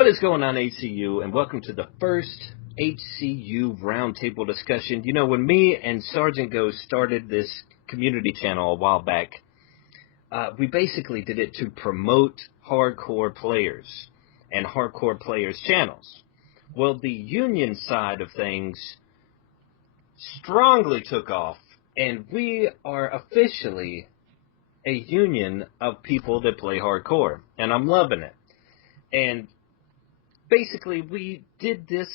What is going on, HCU, and welcome to the first HCU roundtable discussion. You know, when me and Sergeant Ghost started this community channel a while back, we basically did it to promote hardcore players and hardcore players' channels. Well, the union side of things strongly took off, and we are officially a union of people that play hardcore, and I'm loving it. And basically, we did this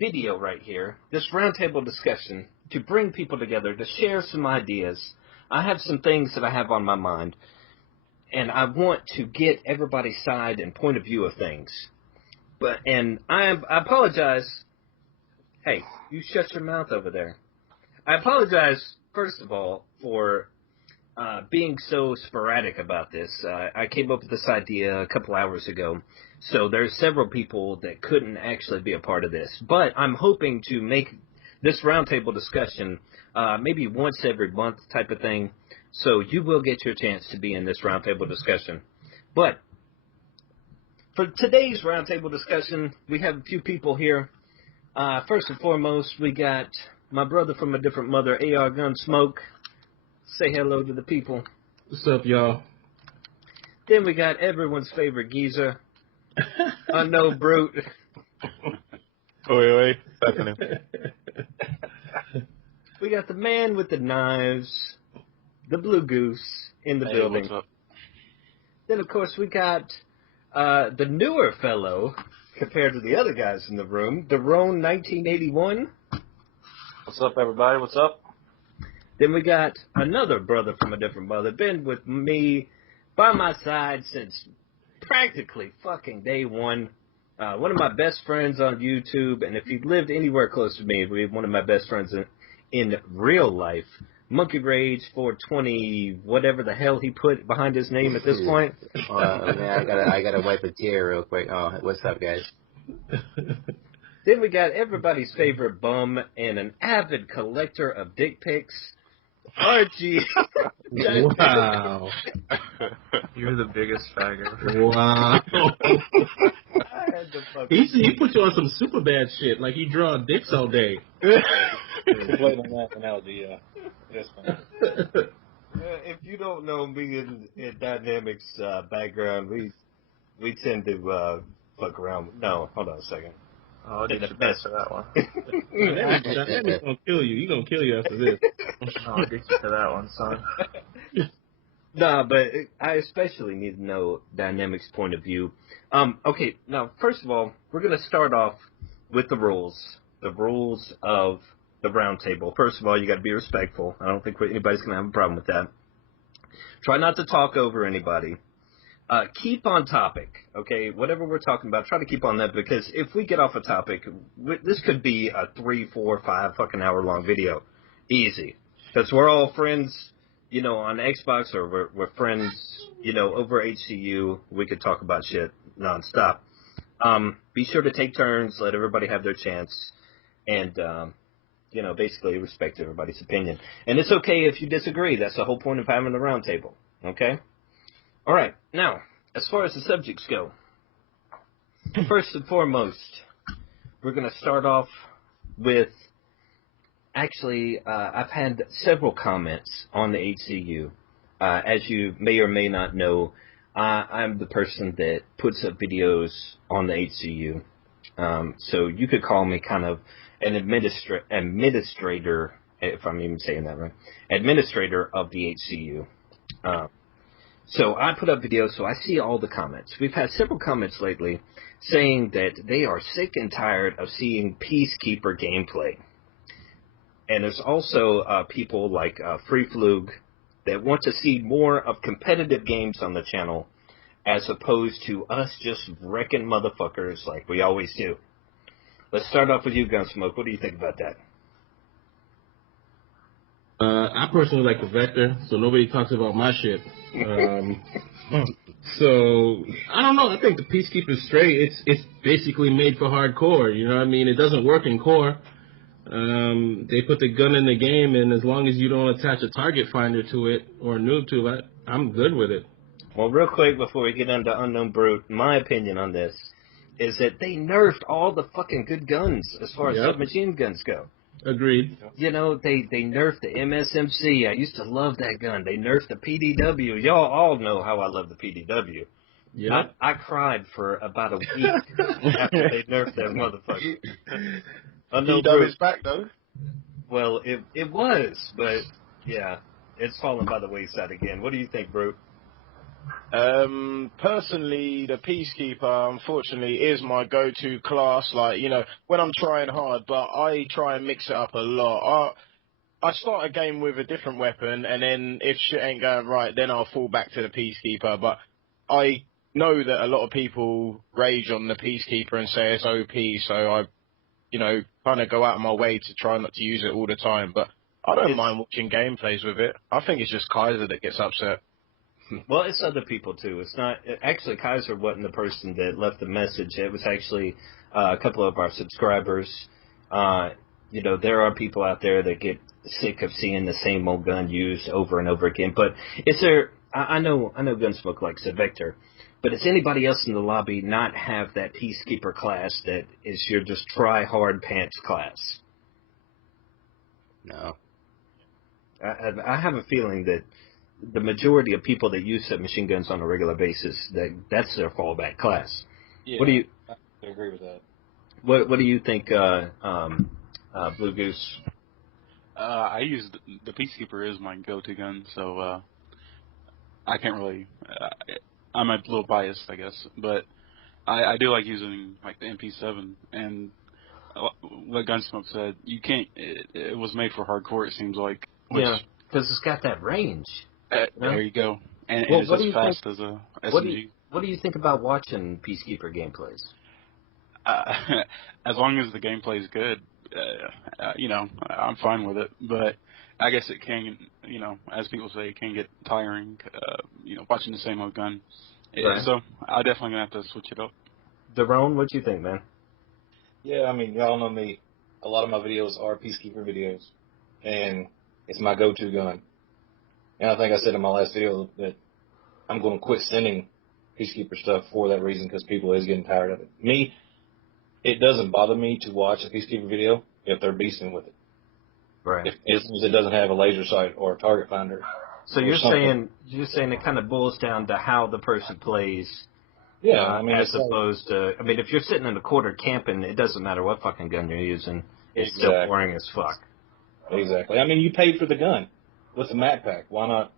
video right here, this roundtable discussion, to bring people together, to share some ideas. I have some things that I have on my mind, and I want to get everybody's side and point of view of things. And I apologize. Hey, you shut your mouth over there. I apologize, first of all, for being so sporadic about this. I came up with this idea a couple hours ago, so there's several people that couldn't actually be a part of this. But I'm hoping to make this roundtable discussion maybe once every month type of thing, so you will get your chance to be in this roundtable discussion. But for today's roundtable discussion, we have a few people here. First and foremost, we got my brother from a different mother, AR Gunsmoke. Say hello to the people. What's up, y'all? Then we got everyone's favorite geezer, UnKnownBrute. Oi, happening. We got the man with the knives, the BlueGoose, in the building. What's up? Then, of course, we got the newer fellow, compared to the other guys in the room, Daron 1981. What's up, everybody? What's up? Then we got another brother from a different mother, been with me by my side since practically fucking day one. One of my best friends on YouTube, and if he lived anywhere close to me, he'd be one of my best friends in real life. Monkey Rage 420, whatever the hell he put behind his name at this point. Man, I gotta wipe a tear real quick. Oh, what's up, guys? Then we got everybody's favorite bum and an avid collector of dick pics, RDG. Wow. You're the biggest faggot. Wow. I had to fucking... He put you on some super bad shit, like he draw dicks all day. Played on that analogy, yeah. Yes, man. If you don't know me in Dynamics background, we tend to fuck around. No, hold on a second. Oh, I'll get you back to that one. Dynamics gonna kill you. He gonna kill you after this. I'll get you to that one, son. Nah, but I especially need to know Dynamics' point of view. Okay, now, first of all, we're going to start off with the rules of the round table. First of all, you got to be respectful. I don't think anybody's going to have a problem with that. Try not to talk over anybody. Keep on topic, okay? Whatever we're talking about, try to keep on that, because if we get off a topic, this could be a 3, 4, 5 fucking hour long video. Easy. Because we're all friends, you know, on Xbox, or we're friends, you know, over HCU. We could talk about shit nonstop. Be sure to take turns, let everybody have their chance, and, you know, basically respect everybody's opinion. And it's okay if you disagree. That's the whole point of having the round table, okay? All right, now, as far as the subjects go, first and foremost, we're going to start off with, actually, I've had several comments on the HCU. As you may or may not know, I'm the person that puts up videos on the HCU. So you could call me kind of an administrator, if I'm even saying that right, administrator of the HCU. So I put up videos, so I see all the comments. We've had several comments lately saying that they are sick and tired of seeing Peacekeeper gameplay. And there's also people like Free Flug that want to see more of competitive games on the channel as opposed to us just wrecking motherfuckers like we always do. Let's start off with you, Gunsmoke. What do you think about that? I personally like the Vector, so nobody talks about my shit. So I don't know. I think the Peacekeeper's straight. It's basically made for hardcore. You know what I mean? It doesn't work in core. They put the gun in the game, and as long as you don't attach a target finder to it or a noob to it, I'm good with it. Well, real quick before we get into UnKnownBrute, my opinion on this is that they nerfed all the fucking good guns as far as submachine guns go. Agreed. You know, they nerfed the msmc. I used to love that gun. They nerfed the PDW. Y'all all know how I love the PDW. Yeah. I cried for about a week after they nerfed that motherfucker. PDW is back though. Well, it was, but yeah, it's fallen by the wayside again. What do you think, Brute? Personally, the Peacekeeper, unfortunately, is my go-to class. Like, you know, when I'm trying hard, but I try and mix it up a lot. I start a game with a different weapon, and then if shit ain't going right, then I'll fall back to the Peacekeeper. But I know that a lot of people rage on the Peacekeeper and say it's OP, so I, you know, kind of go out of my way to try not to use it all the time. But I don't mind watching gameplays with it. I think it's just Kaiser that gets upset. Well, it's other people too. It's not actually Kaiser wasn't the person that left the message. It was actually a couple of our subscribers. You know, there are people out there that get sick of seeing the same old gun used over and over again. But is there? I know Gunsmoke likes a Vector, but does anybody else in the lobby not have that Peacekeeper class that is your just try hard pants class? No. I have a feeling that the majority of people that use submachine guns on a regular basis, that's their fallback class. Yeah, What do you? I agree with that. What do you think, BlueGoose? I use the Peacekeeper is my go-to gun, so I can't really. I'm a little biased, I guess, but I do like using like the MP7 and what Gunsmoke said. You can't. It was made for hardcore. It seems like. Which, Yeah, because it's got that range. There you go. And Well, it's as fast as a SMG. What do you think about watching Peacekeeper gameplays? As long as the gameplay is good, you know, I'm fine with it. But I guess it can, you know, as people say, it can get tiring, you know, watching the same old gun. Right. So I'm definitely going to have to switch it up. Daron, what do you think, man? Yeah, I mean, y'all know me. A lot of my videos are Peacekeeper videos, and it's my go-to gun. And I think I said in my last video that I'm going to quit sending Peacekeeper stuff for that reason, because people is getting tired of it. Me, it doesn't bother me to watch a Peacekeeper video if they're beasting with it. Right. As long as it doesn't have a laser sight or a target finder. So you're saying it kind of boils down to how the person plays. Yeah, I mean, as opposed to, I mean, if you're sitting in a corner camping, it doesn't matter what fucking gun you're using. It's still boring as fuck. Exactly. I mean, you paid for the gun with the Mac Pack. Why not?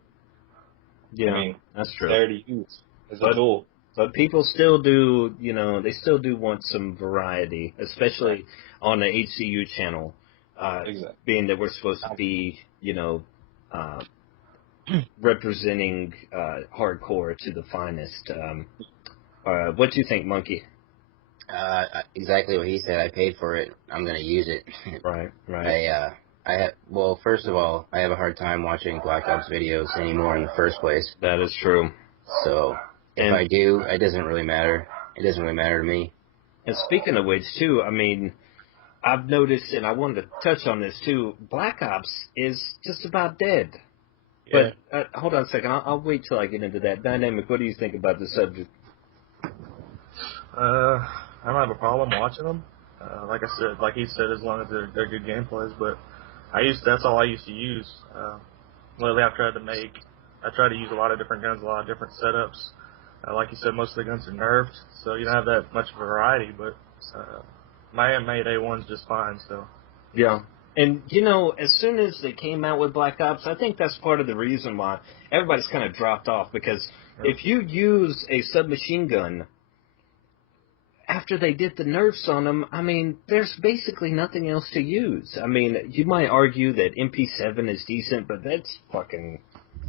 Yeah, I mean, that's true. It's there to use as a tool. But people still do, you know, they still do want some variety, especially on the HCU channel. Exactly. Being that we're supposed to be, you know, representing hardcore to the finest. What do you think, Monkey? Exactly what he said. I paid for it. I'm gonna use it. Right. Well, first of all, I have a hard time watching Black Ops videos anymore in the first place. That is true. So if I do, it doesn't really matter. It doesn't really matter to me. And speaking of which, too, I mean, I've noticed, and I wanted to touch on this too. Black Ops is just about dead. Yeah. But hold on a second. I'll wait till I get into that. Dynamic, what do you think about the subject? I don't have a problem watching them. Like I said, like he said, as long as they're good gameplays. But that's all I used to use. Lately, I tried to use a lot of different guns, a lot of different setups. Like you said, most of the guns are nerfed, so you don't have that much variety. But my made A1's just fine. So yeah. And, you know, as soon as they came out with Black Ops, I think that's part of the reason why everybody's kind of dropped off. Because if you use a submachine gun, after they did the nerfs on them, I mean, there's basically nothing else to use. I mean, you might argue that MP7 is decent, but that's fucking...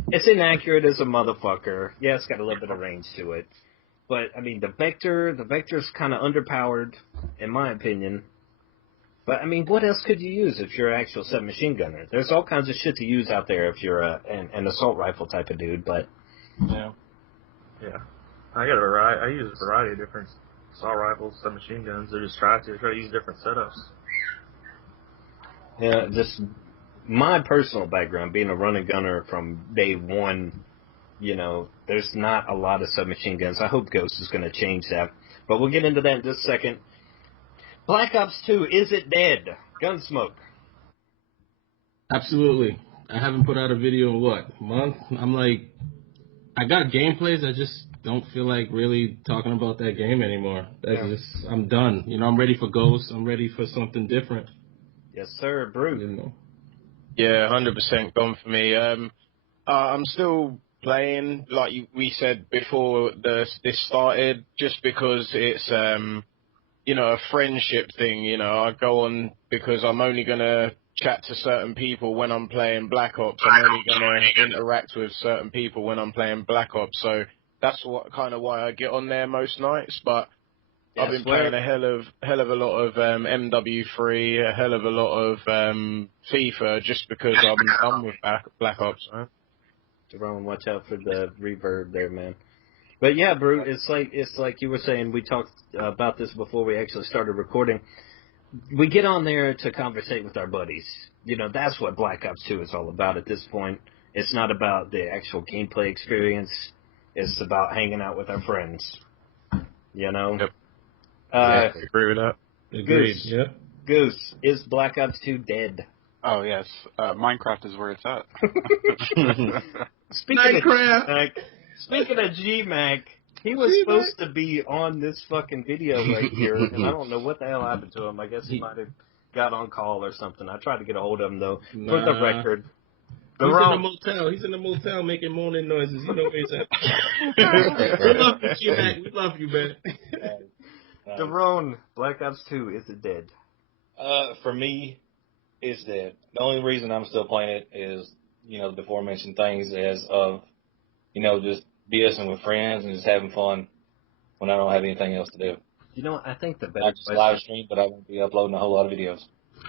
It's inaccurate as a motherfucker. Yeah, it's got a little bit of range to it. But, I mean, the Vector's kind of underpowered, in my opinion. But, I mean, what else could you use if you're an actual submachine gunner? There's all kinds of shit to use out there if you're an assault rifle type of dude, but... Yeah. I use a variety of different assault rifles, submachine guns. I just try to use different setups. Yeah, just my personal background, being a running gunner from day one, you know, there's not a lot of submachine guns. I hope Ghost is going to change that. But we'll get into that in just a second. Black Ops 2, is it dead? Gunsmoke. Absolutely. I haven't put out a video in a month? I'm like, I got gameplays. I just don't feel like really talking about that game anymore. I'm done. You know, I'm ready for Ghost. I'm ready for something different. Yes, sir, Brute. You know. Yeah, 100% gone for me. I'm still playing, like we said before this started, just because it's, you know, a friendship thing. You know, I go on because I'm only going to chat to certain people when I'm playing Black Ops. I'm only going to interact with certain people when I'm playing Black Ops. So that's what kind of why I get on there most nights. But I've been playing a hell of a lot of MW3, a hell of a lot of FIFA, just because I'm done with Black Ops. Huh? Jerome, watch out for the reverb there, man. But yeah, Brute, it's like you were saying. We talked about this before we actually started recording. We get on there to conversate with our buddies. You know, that's what Black Ops 2 is all about at this point. It's not about the actual gameplay experience. It's about hanging out with our friends. You know? Yep. Agree with that. Agreed. Goose. Yeah. Goose, is Black Ops 2 dead? Oh, yes. Minecraft is where it's at. Speaking of G-Mac, he was supposed to be on this fucking video right here, and I don't know what the hell happened to him. I guess he might have got on call or something. I tried to get a hold of him, though, for the record. He's in the motel. He's in the motel making moaning noises. You know where he's at. We love you, G-Mac. We love you, man. Daron, Black Ops 2, is it dead? For me, it's dead. The only reason I'm still playing it is, you know, the aforementioned things as of, you know, just BSing with friends and just having fun when I don't have anything else to do. You know, I think the better I just live stream, but I won't be uploading a whole lot of videos.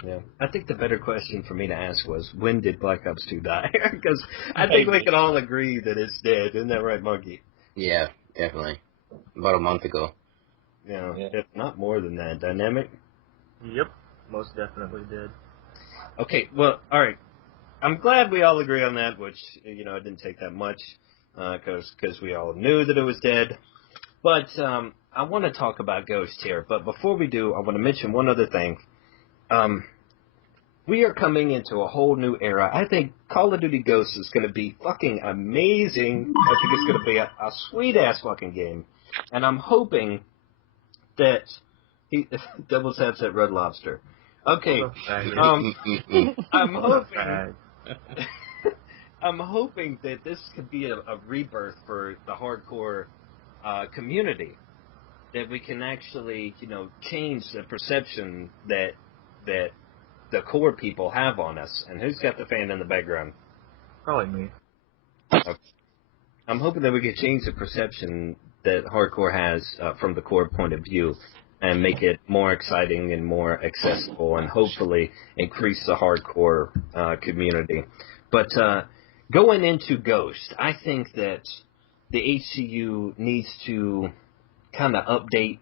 Yeah, I think the better question for me to ask was, when did Black Ops 2 die? Because I think we can all agree that it's dead. Isn't that right, Monkey? Yeah, definitely. About a month ago. Yeah, if not more than that. Dynamic? Yep, most definitely did. Okay, well, all right. I'm glad we all agree on that, which, you know, it didn't take that much, because we all knew that it was dead. But I want to talk about Ghost here. But before we do, I want to mention one other thing. We are coming into a whole new era. I think Call of Duty Ghosts is going to be fucking amazing. I think it's going to be a sweet-ass fucking game. And I'm hoping that he double taps at Red Lobster. Okay. I'm hoping that this could be a rebirth for the hardcore community. That we can actually, you know, change the perception that the core people have on us. And who's got the fan in the background? Probably me. Okay. I'm hoping that we can change the perception that hardcore has from the core point of view and make it more exciting and more accessible and hopefully increase the hardcore community. But going into Ghost, I think that the HCU needs to kind of update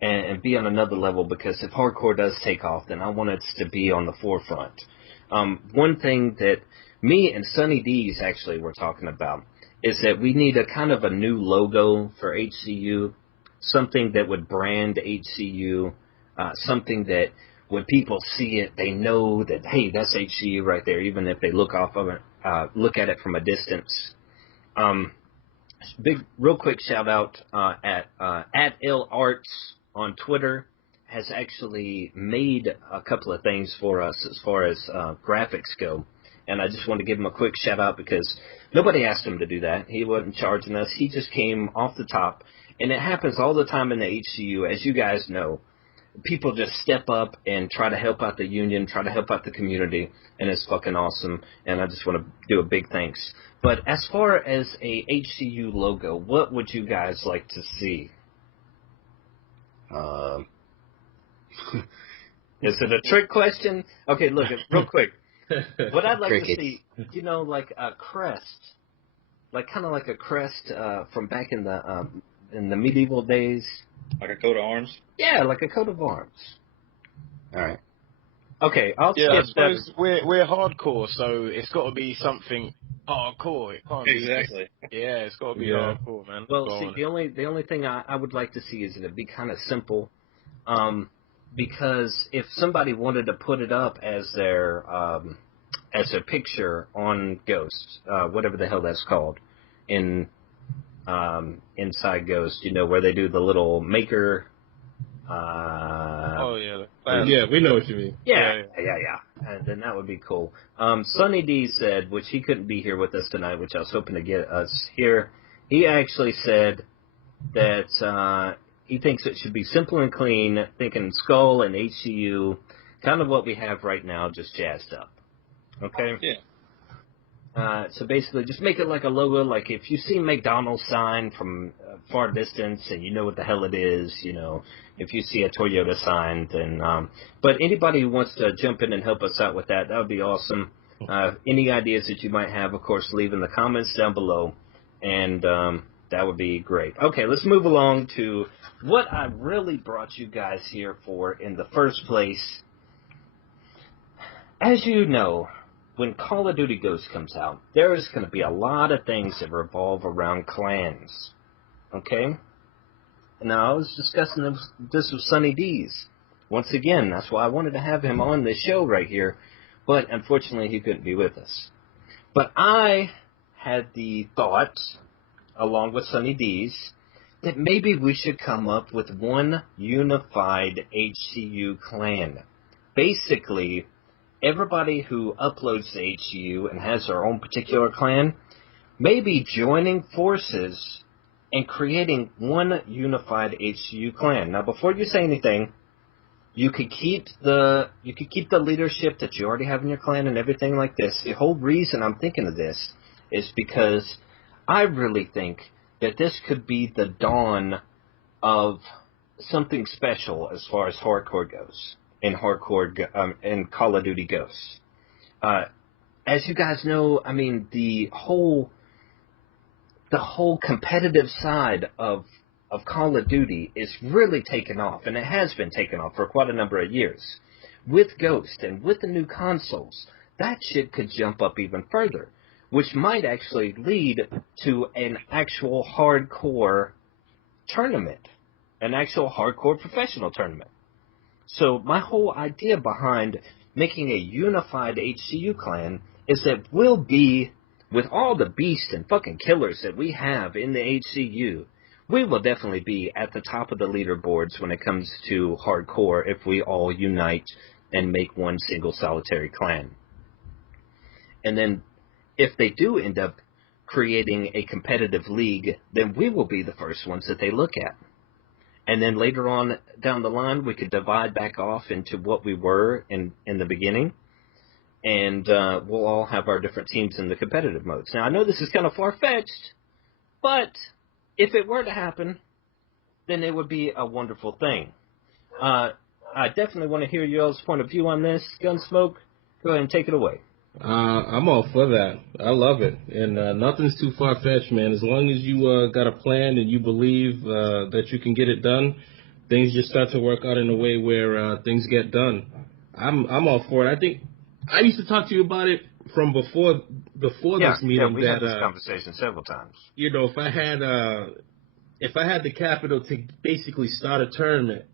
and be on another level, because if hardcore does take off, then I want it to be on the forefront. One thing that me and Sunny D's actually were talking about is that we need a kind of a new logo for HCU, something that would brand HCU, something that when people see it, they know that, hey, that's HCU right there, even if they look at it from a distance. Real quick shout out at Ill Arts on Twitter has actually made a couple of things for us as far as graphics go, and I just want to give him a quick shout out because nobody asked him to do that. He wasn't charging us. He just came off the top, and it happens all the time in the HCU, as you guys know. People just step up and try to help out the union, try to help out the community, and it's fucking awesome, and I just want to do a big thanks. But as far as a HCU logo, what would you guys like to see? Is it a trick question? Okay, look, real quick. What I'd like to see, you know, like a crest, like kind of like a crest from back in the medieval days. Like a coat of arms? Yeah, like a coat of arms. All right. Okay, I'll I skip that. suppose we're hardcore, so it's got to be something hardcore. It can't be. Exactly. Yeah, it's got to be Yeah. hardcore, man. Well, Go see, on. the only thing I would like to see is that it be kind of simple, because if somebody wanted to put it up as their picture on Ghost, whatever the hell that's called, in inside Ghost, you know, where they do the little maker. Oh yeah. Yeah, we know what you mean. Yeah. And then that would be cool. Sonny D said, which he couldn't be here with us tonight, which I was hoping to get us here. He actually said that he thinks it should be simple and clean, thinking Skull and HCU, kind of what we have right now, just jazzed up. Okay? Yeah. So basically, just make it like a logo, like if you see McDonald's sign from far distance and you know what the hell it is, you know, if you see a Toyota sign, then, but anybody who wants to jump in and help us out with that, that would be awesome. Any ideas that you might have, of course, leave in the comments down below, and that would be great. Okay, let's move along to what I really brought you guys here for in the first place. As you know, when Call of Duty Ghosts comes out, there is going to be a lot of things that revolve around clans. Okay? Now, I was discussing this with Sonny D's. Once again, that's why I wanted to have him on this show right here, but unfortunately he couldn't be with us. But I had the thought, along with Sonny D's, that maybe we should come up with one unified HCU clan. Basically, everybody who uploads to HCU and has their own particular clan may be joining forces and creating one unified HCU clan. Now, before you say anything, you could keep the leadership that you already have in your clan and everything like this. The whole reason I'm thinking of this is because I really think that this could be the dawn of something special as far as hardcore goes. In Call of Duty Ghosts. As you guys know, I mean, the whole competitive side of Call of Duty is really taken off, and it has been taken off for quite a number of years. With Ghost and with the new consoles, that shit could jump up even further, which might actually lead to an actual hardcore tournament, an actual hardcore professional tournament. So my whole idea behind making a unified HCU clan is that we'll be, with all the beasts and fucking killers that we have in the HCU, we will definitely be at the top of the leaderboards when it comes to hardcore if we all unite and make one single solitary clan. And then if they do end up creating a competitive league, then we will be the first ones that they look at. And then later on down the line, we could divide back off into what we were in the beginning. And we'll all have our different teams in the competitive modes. Now, I know this is kind of far-fetched, but if it were to happen, then it would be a wonderful thing. I definitely want to hear y'all's point of view on this. Gunsmoke, go ahead and take it away. I'm all for that. I love it. And nothing's too far-fetched, man. As long as you got a plan and you believe that you can get it done, things just start to work out in a way where things get done. I'm all for it. I think I used to talk to you about it from before this meeting. Yeah, we had this conversation several times. You know, if I had the capital to basically start a tournament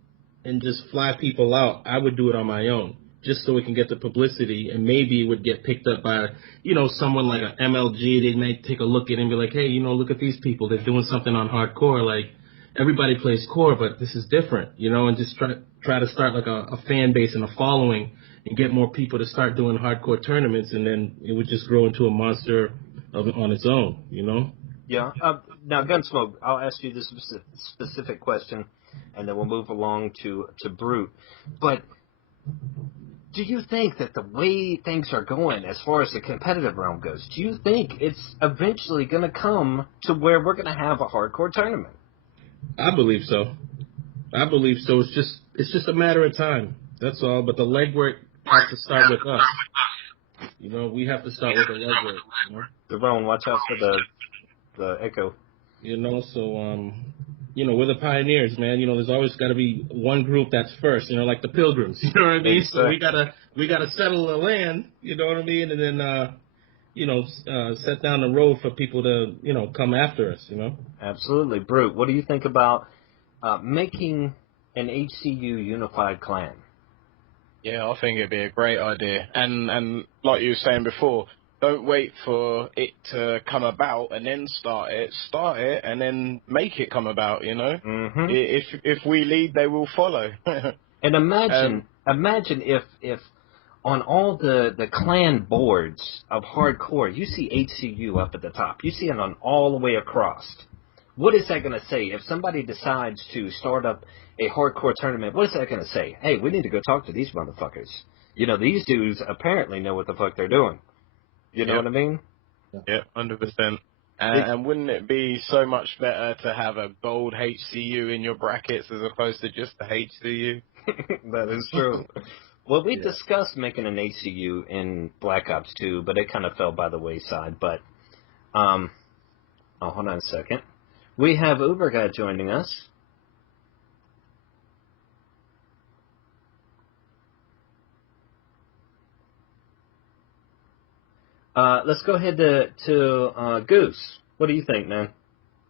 and just fly people out, I would do it on my own, just so we can get the publicity, and maybe it would get picked up by, you know, someone like an MLG. They might take a look at it and be like, hey, you know, look at these people. They're doing something on hardcore. Like, everybody plays core, but this is different, you know, and just try to start like a fan base and a following and get more people to start doing hardcore tournaments, and then it would just grow into a monster on its own, you know? Yeah. Now, Gunsmoke, I'll ask you this specific question, and then we'll move along to Brute. But do you think that the way things are going as far as the competitive realm goes, do you think it's eventually going to come to where we're going to have a hardcore tournament? I believe so. It's just a matter of time. That's all. But the legwork has to start with us. You know, we have to start with the legwork. You know? Devon, watch out for the echo. You know, so you know, we're the pioneers, man. You know, there's always got to be one group that's first. You know, like the Pilgrims. You know what I mean? Exactly. So we gotta settle the land. You know what I mean? And then set down the road for people to, come after us, Absolutely. Brute, what do you think about making an HCU unified clan? Yeah, I think it'd be a great idea. And like you were saying before, don't wait for it to come about and then start it. Start it and then make it come about, Mm-hmm. If we lead, they will follow. And imagine if on all the clan boards of hardcore, you see HCU up at the top. You see it on all the way across. What is that going to say? If somebody decides to start up a hardcore tournament, what is that going to say? Hey, we need to go talk to these motherfuckers. These dudes apparently know what the fuck they're doing. You know what I mean? Yeah, 100%. And wouldn't it be so much better to have a gold HCU in your brackets as opposed to just the HCU? That is true. Well, we discussed making an HCU in Black Ops 2, but it kind of fell by the wayside. But, hold on a second. We have Uuberguy joining us. Let's go ahead to Goose. What do you think, man?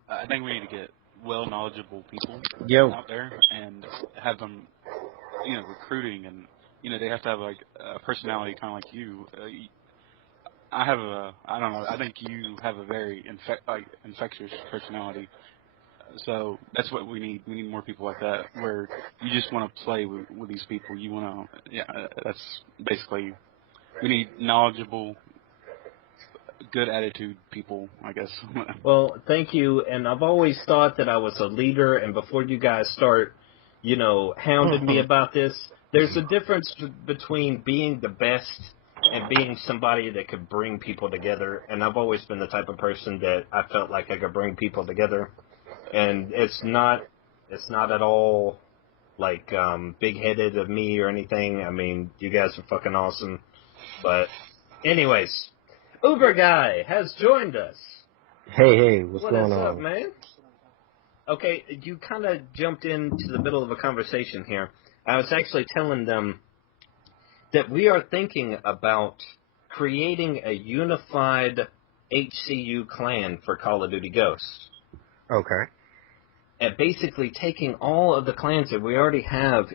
I think we need to get knowledgeable people out there and have them, recruiting, and they have to have like a personality kind of like you. I don't know. I think you have a very infectious personality. So that's what we need. We need more people like that, where you just want to play with these people. You want to, that's basically, we need knowledgeable, good attitude people, I guess. Well, thank you. And I've always thought that I was a leader, and before you guys start, hounding me about this, there's a difference between being the best and being somebody that could bring people together. And I've always been the type of person that I felt like I could bring people together. And it's not at all like big-headed of me or anything. I mean, you guys are fucking awesome. But anyways, Uuberguy has joined us. Hey, what's going on? What is up, man? Okay, you kind of jumped into the middle of a conversation here. I was actually telling them that we are thinking about creating a unified HCU clan for Call of Duty Ghosts. Okay. And basically taking all of the clans that we already have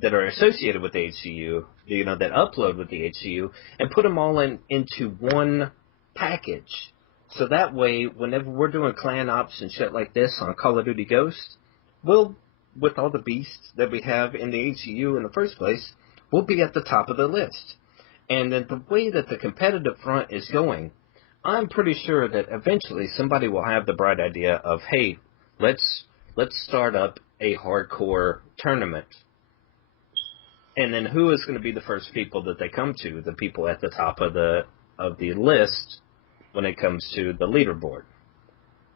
that are associated with the HCU, that upload with the HCU, and put them all into one package. So that way, whenever we're doing clan ops and shit like this on Call of Duty Ghosts, with all the beasts that we have in the HCU in the first place, we'll be at the top of the list. And then the way that the competitive front is going, I'm pretty sure that eventually somebody will have the bright idea of, hey, let's start up a hardcore tournament. And then who is going to be the first people that they come to? The people at the top of the list when it comes to the leaderboard.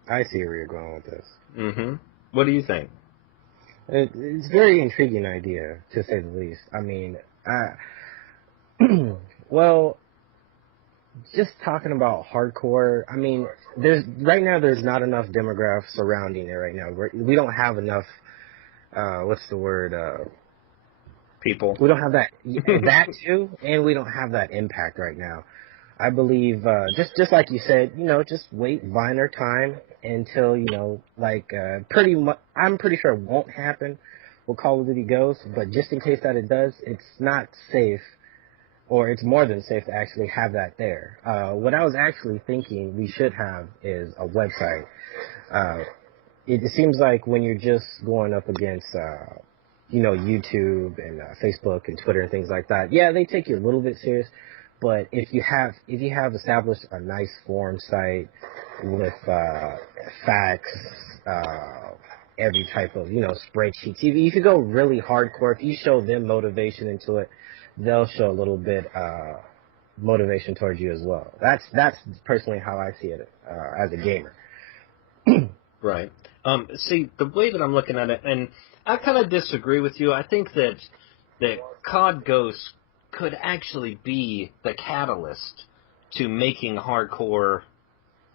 I see where you're going with this. Mm-hmm. What do you think? It's a very intriguing idea, to say the least. I mean, well, just talking about hardcore, I mean, there's not enough demographics surrounding it right now. We don't have enough, what's the word, people. We don't have that too, and we don't have that impact right now. I believe, just like you said, just buying our time until, I'm pretty sure it won't happen with Call of Duty Ghosts, but just in case that it does, it's not safe, or it's more than safe to actually have that there. What I was actually thinking we should have is a website. It seems like when you're just going up against, YouTube and Facebook and Twitter and things like that, yeah, they take you a little bit serious. But if you have established a nice forum site with facts, every type of spreadsheets, if you go really hardcore, if you show them motivation into it, they'll show a little bit motivation towards you as well. That's personally how I see it as a gamer. Right. See, the way that I'm looking at it, and I kind of disagree with you. I think that COD Ghosts could actually be the catalyst to making hardcore,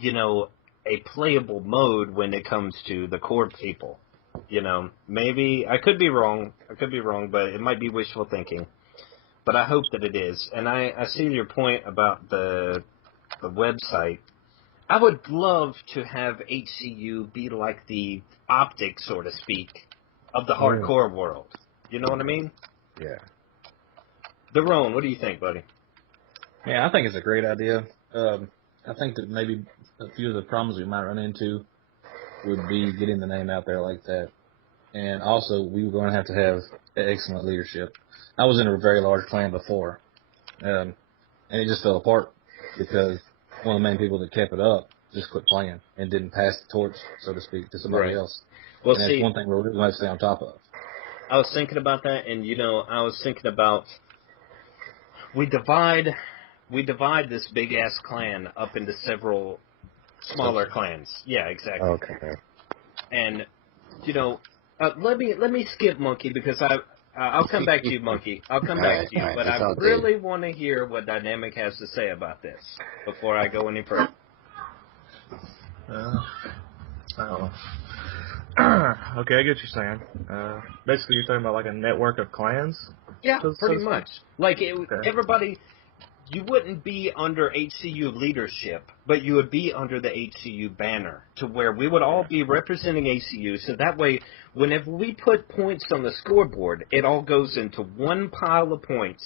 a playable mode when it comes to the core people. Maybe I could be wrong, but it might be wishful thinking. But I hope that it is. And I see your point about the the website, I would love to have HCU be like the optic, so to speak, of the hardcore world. You know what I mean? Yeah. Daron, what do you think, buddy? Yeah, I think it's a great idea. I think that maybe a few of the problems we might run into would be getting the name out there like that. And also, we were going to have excellent leadership. I was in a very large clan before, and it just fell apart because one of the main people that kept it up just quit playing and didn't pass the torch, so to speak, to somebody else. Well, and that's one thing we're really going to stay on top of. I was thinking about that, and, I was thinking about we divide this big-ass clan up into several smaller clans. Yeah, exactly. Okay. And, let me skip Monkey because I'll come back to you, Monkey. I'll come back to you, but I really want to hear what Dynamic has to say about this before I go any further. I don't know. Okay, I get what you're saying. Basically, you're talking about like a network of clans? Yeah, pretty much. Like, everybody, you wouldn't be under HCU leadership, but you would be under the HCU banner, to where we would all be representing HCU, so that way, whenever we put points on the scoreboard, it all goes into one pile of points,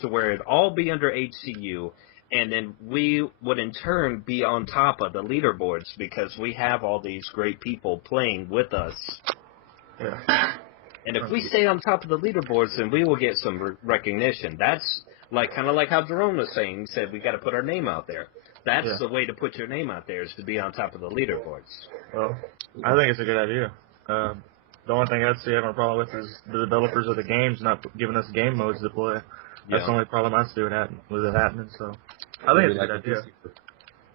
to where it all be under HCU, and then we would in turn be on top of the leaderboards, because we have all these great people playing with us. Yeah. And if we stay on top of the leaderboards, then we will get some recognition. That's kind of like how Jerome was saying. He said we got to put our name out there. That's the way to put your name out there, is to be on top of the leaderboards. Well, I think it's a good idea. The only thing I'd see having a problem with is the developers of the games not giving us game modes to play. That's the only problem I see with it happening. So I think it's a good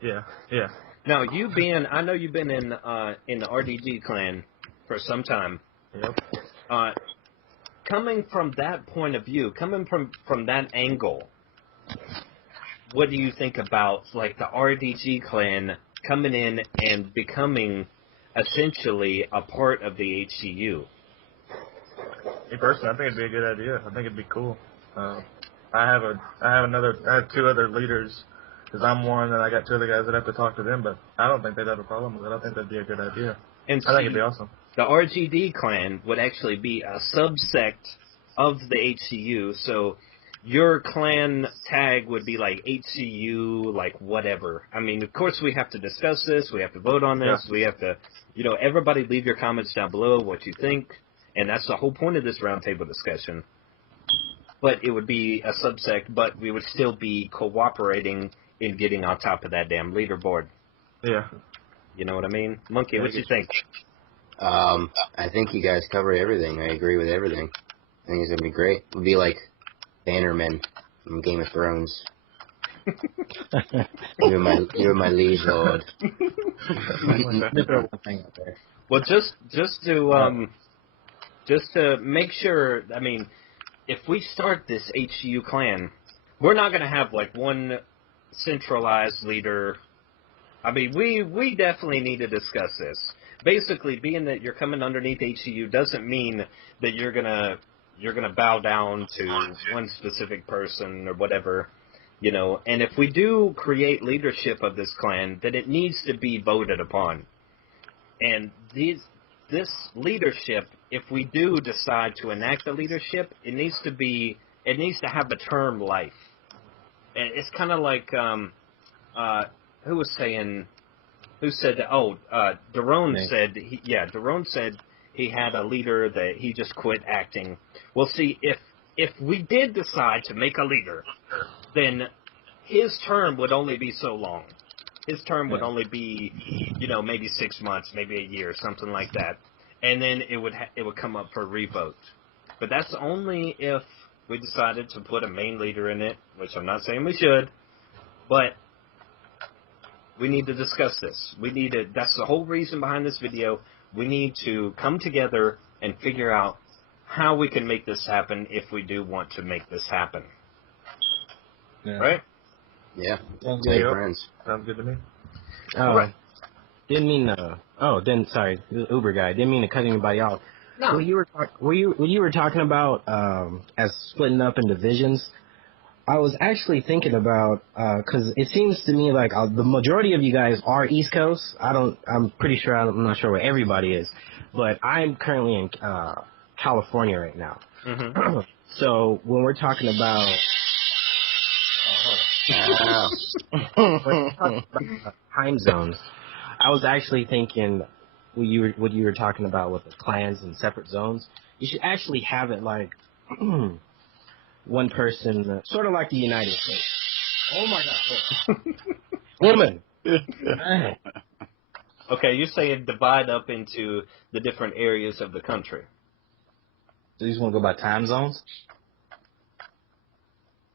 idea. Yeah. Now, I know you've been in the RDG clan for some time. Yep. Coming from that point of view, coming from that angle, what do you think about like the RDG clan coming in and becoming essentially a part of the HCU? Me personally, I think it'd be a good idea. I think it'd be cool. I have two other leaders, because I'm one, and I got two other guys that have to talk to them. But I don't think they'd have a problem with it. I think that'd be a good idea. And I think it'd be awesome. The RGD clan would actually be a subsect of the HCU, so your clan tag would be like HCU, like whatever. I mean, of course we have to discuss this, we have to vote on this, we have to, everybody leave your comments down below what you think, and that's the whole point of this roundtable discussion. But it would be a subsect, but we would still be cooperating in getting on top of that damn leaderboard. Yeah. You know what I mean? Monkey, what do you think? I think you guys covered everything. I agree with everything. I think it's going to be great. It would be like Bannerman from Game of Thrones. You're my liege lord. Well, just to make sure, I mean, if we start this HCU clan, we're not going to have like one centralized leader. I mean, we definitely need to discuss this. Basically, being that you're coming underneath HCU doesn't mean that you're gonna bow down to one specific person or whatever, And if we do create leadership of this clan, then it needs to be voted upon. And this leadership, if we do decide to enact the leadership, it needs to have a term life. And it's kind of like Who said that? Daron said. Daron said he had a leader that he just quit acting. Well, see, if we did decide to make a leader, then his term would only be so long. His term would only be, maybe 6 months, maybe a year, something like that, and then it would come up for revote. But that's only if we decided to put a main leader in it, which I'm not saying we should, but we need to discuss this. That's the whole reason behind this video. We need to come together and figure out how we can make this happen if we do want to make this happen. Yeah. Right? Yeah. Sounds good to me. All right. Didn't mean sorry, Uuberguy. Didn't mean to cut anybody off. No. When you were talking about as splitting up in divisions, I was actually thinking about, because it seems to me like the majority of you guys are East Coast. I'm pretty sure, I'm not sure where everybody is, but I'm currently in California right now. Mm-hmm. So when we're talking about, when we're talking about time zones, I was actually thinking what you were talking about with the clans and separate zones. You should actually have it like one person, sort of like the United States. Oh my God! Woman. Okay, you're saying divide up into the different areas of the country. Do you just want to go by time zones?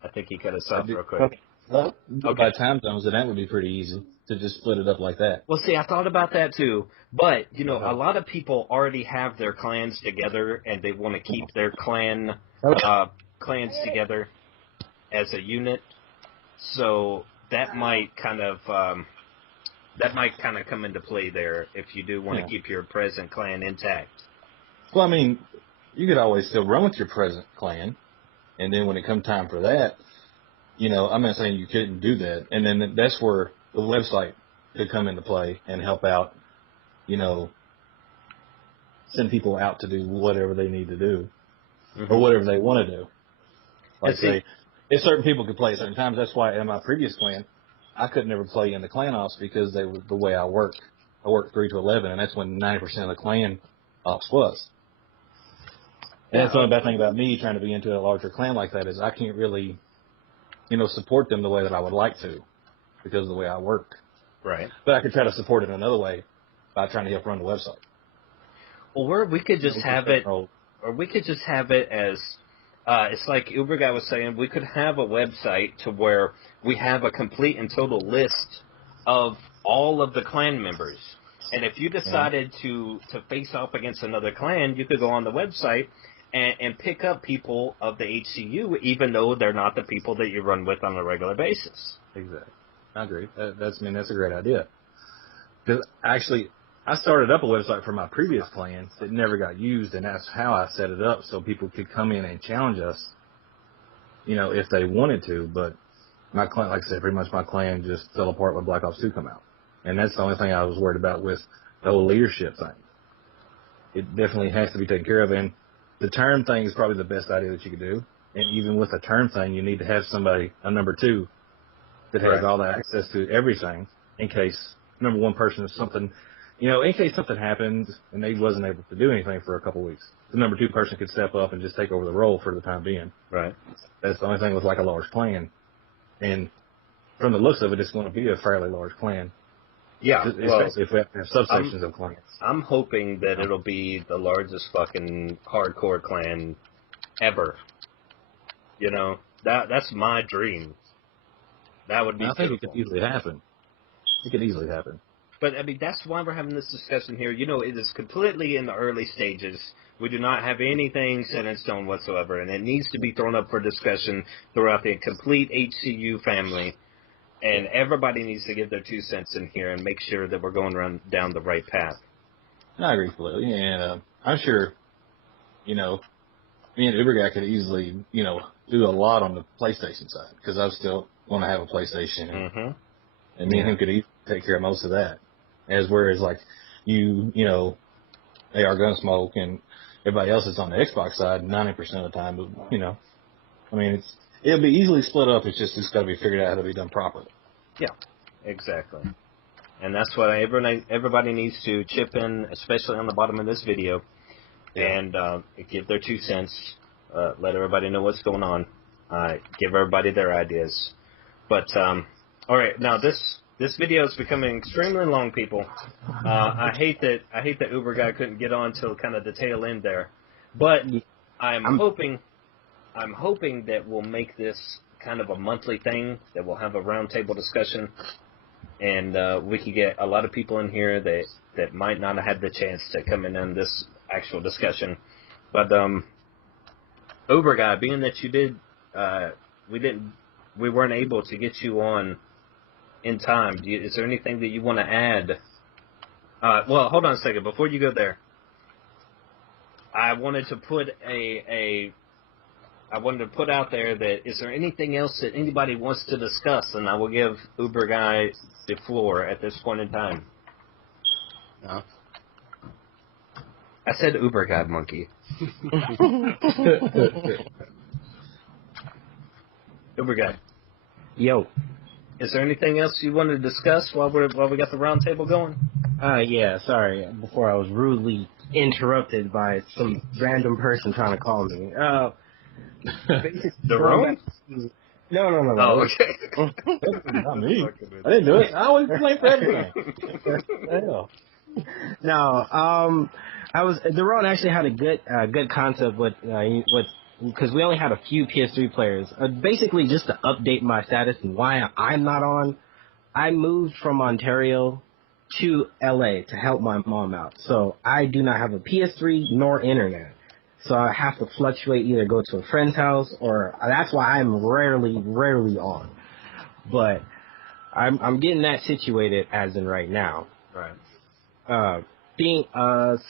I think he cut us off real quick. Okay. Well, Okay. by time zones, then that would be pretty easy to just split it up like that. Well, see, I thought about that too, but a lot of people already have their clans together, and they want to keep their clans together as a unit. So that might kind of come into play there if you do want to keep your present clan intact. Well, I mean, you could always still run with your present clan, and then when it comes time for that, I'm not saying you couldn't do that, and then that's where the website could come into play and help out, send people out to do whatever they need to do, or whatever they want to do. Like say, if certain people could play at certain times, that's why in my previous clan, I could never play in the clan ops because they were the way I work. I work 3 to 11, and that's when 90% of the clan ops was. And that's the only bad thing about me trying to be into a larger clan like that is I can't really, support them the way that I would like to because of the way I work. Right. But I could try to support it another way by trying to help run the website. Or we could just have it, as, it's like Uuberguy was saying, we could have a website to where we have a complete and total list of all of the clan members. And if you decided to face off against another clan, you could go on the website and pick up people of the HCU, even though they're not the people that you run with on a regular basis. Exactly. I agree. That's a great idea. Because actually, I started up a website for my previous clan that never got used, and that's how I set it up so people could come in and challenge us, if they wanted to. But my clan, like I said, pretty much my clan just fell apart when Black Ops 2 come out. And that's the only thing I was worried about with the whole leadership thing. It definitely has to be taken care of, and the term thing is probably the best idea that you could do. And even with a term thing, you need to have somebody, a number 2, that has all the access to everything in case number 1 person is something, in case something happens and they wasn't able to do anything for a couple weeks. The number 2 person could step up and just take over the role for the time being. Right. That's the only thing with like a large clan. And from the looks of it, it's going to be a fairly large clan. Yeah. Especially if we have subsections of clans. I'm hoping that it'll be the largest fucking hardcore clan ever. That's my dream. That would be beautiful. I think it could easily happen. It could easily happen. But, I mean, that's why we're having this discussion here. It is completely in the early stages. We do not have anything set in stone whatsoever, and it needs to be thrown up for discussion throughout the complete HCU family. And everybody needs to give their 2 cents in here and make sure that we're going down the right path. I agree completely. And I'm sure, me and Uuberguy could easily, do a lot on the PlayStation side because I still want to have a PlayStation. And me and him could take care of most of that. Whereas like AR Gunsmoke and everybody else that's on the Xbox side 90% of the time, but, it'll be easily split up. It's got to be figured out how to be done properly. Yeah, exactly. And that's what everybody needs to chip in, especially on the bottom of this video, and give their 2 cents. Let everybody know what's going on. Give everybody their ideas. But all right, now this video is becoming extremely long, people. I hate that Uuberguy couldn't get on till kind of the tail end there, but I'm hoping that we'll make this kind of a monthly thing, that we'll have a roundtable discussion, and we can get a lot of people in here that might not have had the chance to come in on this actual discussion. But Uuberguy, being that you did, we weren't able to get you on in time. Is there anything that you want to add? Well, hold on a second. Before you go there, I wanted to put a I wanted to put out there that is there anything else that anybody wants to discuss, and I will give Uuberguy the floor at this point in time. No. I said Uuberguy, monkey. Uuberguy. Yo. Is there anything else you wanted to discuss while we got the round table going? Yeah, sorry. Before I was rudely interrupted by some random person trying to call me. The room? No. Oh, okay. Not me. I didn't do it. I always blame for everything. No, Daron actually had a good concept with because we only had a few PS3 players. Basically, just to update my status and why I'm not on. I moved from Ontario to LA to help my mom out, so I do not have a PS3 nor internet. So I have to fluctuate, either go to a friend's house, or that's why I'm rarely on. But I'm getting that situated as in right now. Right.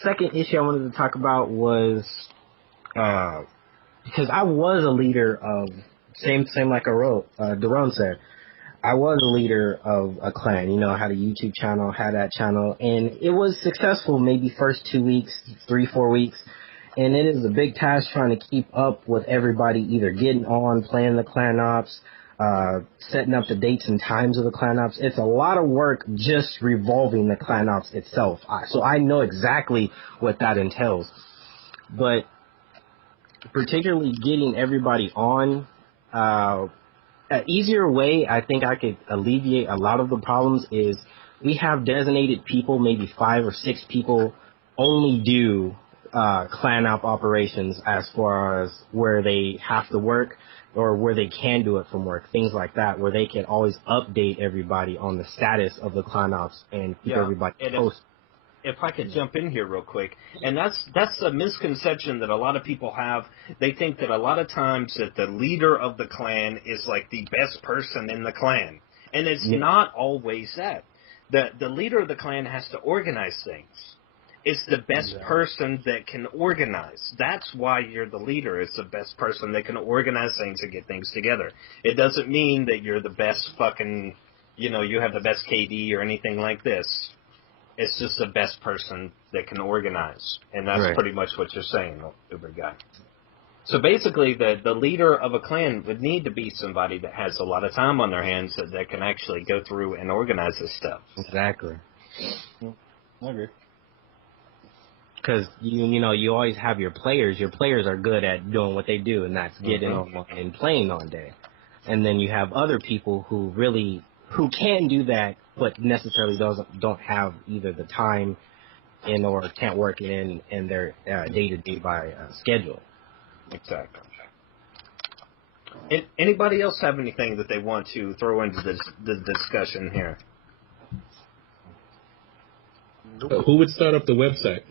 Second issue I wanted to talk about was because I was a leader of same like Daron said. I was a leader of a clan. I had a YouTube channel, had that channel, and it was successful maybe first 2 weeks, 3-4 weeks. And it is a big task trying to keep up with everybody, either getting on, playing the clan ops, setting up the dates and times of the clan ops. It's a lot of work just revolving the clan ops itself. So I know exactly what that entails. But particularly getting everybody on, an easier way I think I could alleviate a lot of the problems is we have designated people, maybe 5 or 6 people, only do clan op operations as far as where they have to work or where they can do it from work, things like that, where they can always update everybody on the status of the clan ops and keep everybody posted. If I could jump in here real quick, and that's a misconception that a lot of people have. They think that a lot of times that the leader of the clan is like the best person in the clan, and it's not always that. The leader of the clan has to organize things. It's the best person that can organize. That's why you're the leader. It's the best person that can organize things and get things together. It doesn't mean that you're the best fucking, you have the best KD or anything like this. It's just the best person that can organize. And that's pretty much what you're saying, Uuberguy. So basically, the leader of a clan would need to be somebody that has a lot of time on their hands that can actually go through and organize this stuff. Exactly. I agree. Because, you always have your players. Your players are good at doing what they do, and that's getting on and playing all day. And then you have other people who can do that, but necessarily don't have either the time or can't work it in their day-to-day schedule. Exactly. Anybody else have anything that they want to throw into the discussion here? Who would start up the website?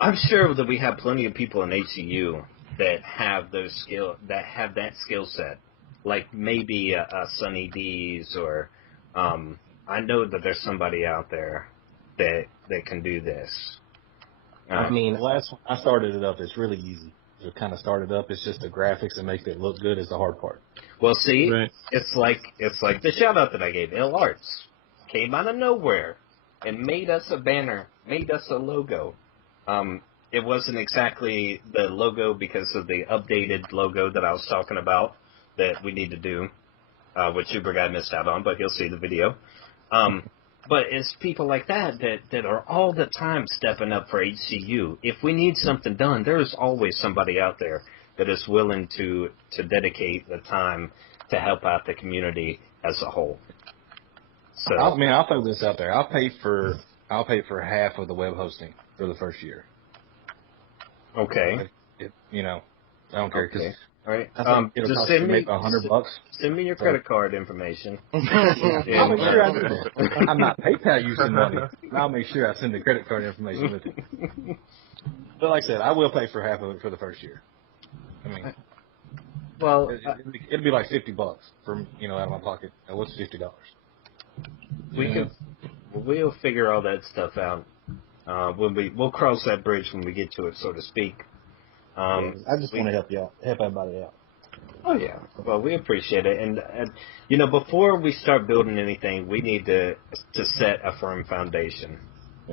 I'm sure that we have plenty of people in HCU that have that skill set. Like maybe a Sunny D's or I know that there's somebody out there that can do this. I mean, last I started it up, it's really easy to kind of start it up. It's just the graphics and make it look good is the hard part. Well, see, it's like the shout out that I gave. L Arts came out of nowhere and made us a banner, made us a logo. It wasn't exactly the logo because of the updated logo that I was talking about that we need to do, which Uuberguy missed out on, but he'll see the video. But it's people like that are all the time stepping up for HCU. If we need something done, there's always somebody out there that is willing to dedicate the time to help out the community as a whole. So I'll throw this out there. I'll pay for half of the web hosting for the first year. Okay. I don't care because all right. I think it'll cost you maybe $100. Send me your credit card information. I'll make sure I do that. I'm not PayPal using money. I'll make sure I send the credit card information with it. But like I said, I will pay for half of it for the first year. I mean, well, it'll be like $50 from out of my pocket. What's $50? We'll figure all that stuff out. We'll cross that bridge when we get to it, so to speak. I just want to help everybody out. Oh yeah, well we appreciate it, and you know, before we start building anything, we need to set a firm foundation,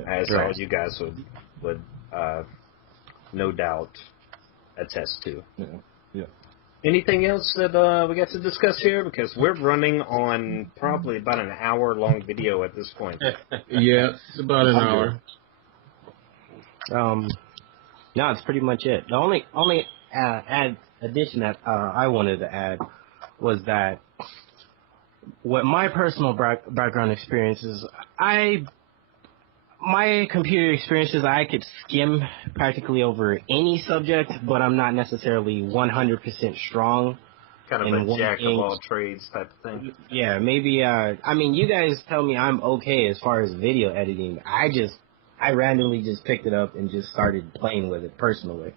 as all you guys would no doubt attest to. Yeah. Anything else that we got to discuss here? Because we're running on probably about an hour-long video at this point. Yeah, it's about an hour. No, it's pretty much it. The only addition that I wanted to add was that what my personal background experience is, my computer experiences, I could skim practically over any subject, but I'm not necessarily 100% strong. Kind of a jack of all trades type of thing. Yeah, maybe. I mean, you guys tell me I'm okay as far as video editing. I randomly just picked it up and just started playing with it personally.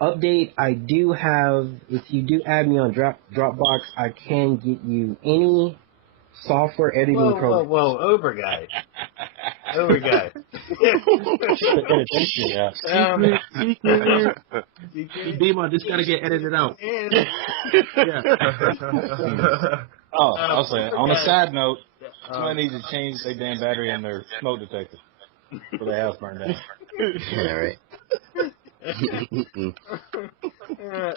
Update, I do have, if you do add me on Dropbox, I can get you any software editing program. Whoa, Uuberguy. Uuberguy. Secret. Dima, this gotta get edited out. Yeah. Oh, I was saying, on a side note, somebody needs to change their damn battery in their smoke detector for their house burned down. Yeah, right.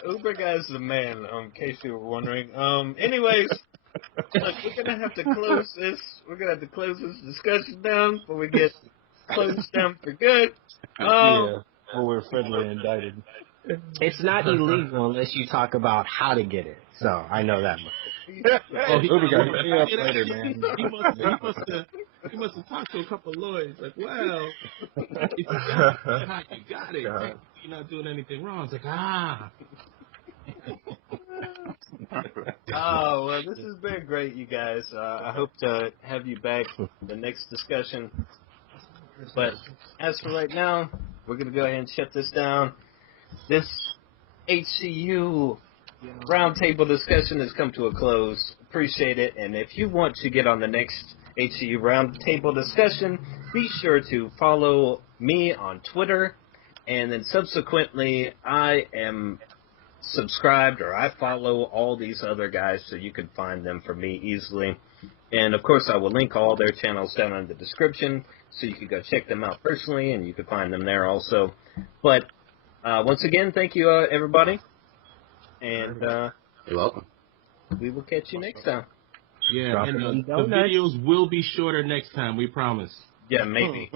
Uuberguy's the man, in case you were wondering. Anyways, look, we're gonna have to close this. We're gonna have to close this discussion down before we get closed down for good. Well, we're federally indicted. It's not illegal unless you talk about how to get it. So I know that much. Uuberguy, hit me up later, man. He must have talked to a couple of lawyers. Like, well, if you got it, you got it. You're not doing anything wrong. It's like, Oh, well, this has been great, you guys. I hope to have you back in the next discussion. But as for right now, we're going to go ahead and shut this down. This HCU roundtable discussion has come to a close. Appreciate it. And if you want to get on the next HCU roundtable discussion, be sure to follow me on Twitter. And then subsequently, I am subscribed, or I follow all these other guys so you can find them for me easily. And of course I will link all their channels down in the description so you can go check them out personally, and you can find them there also. But once again, thank you everybody, and you're welcome. We will catch you next time. Yeah, and the videos will be shorter next time, we promise. Yeah, maybe.